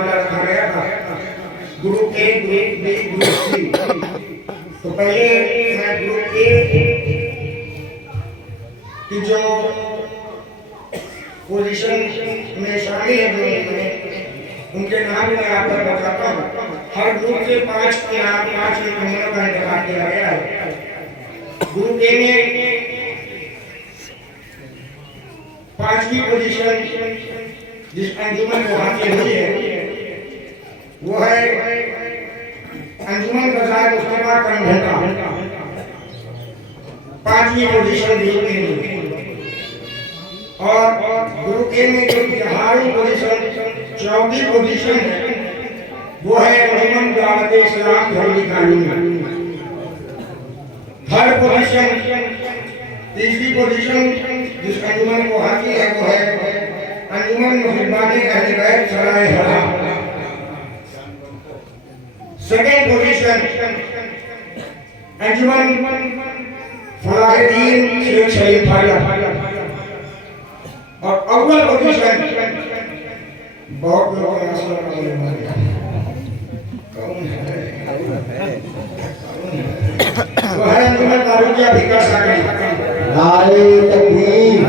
मुकाबला रखा गया था, group A, group B, group C. तो पहले मैं ग्रुप ए की जो पोजीशन में शामिल है उनके नाम मैं आपको बताता हूँ। हर ग्रुप से 5 मेंबरों का इंतखाब किया गया है। ग्रुप ए में 5वीं पोजीशन जिस अंजुमन को हासिल हुई है वो है अंजुमन गजाल मुस्तफा कंढंटा। 5वीं पोजीशन ग्रुप ए में। और ग्रुप ए में जो 11वीं पोजीशन 14वीं पोजीशन है वो है मोहम्मद दावत इस्लाम धर्मी कानून। थर्ड पोजीशन 3वीं पोजीशन जिस अंजुमन को हासिल है वो है अंजुमन मुसलमाने अहले बैत सराय हरा। सेकंड पोजीशन अंजुमन फलाहुद्दीन शेख शरीफ फायदा। और अव्वल पोजीशन बहुत लोगों ने कौन है वो है अंजुमन दारूदिया भिका सागरी। नारे तकबीर।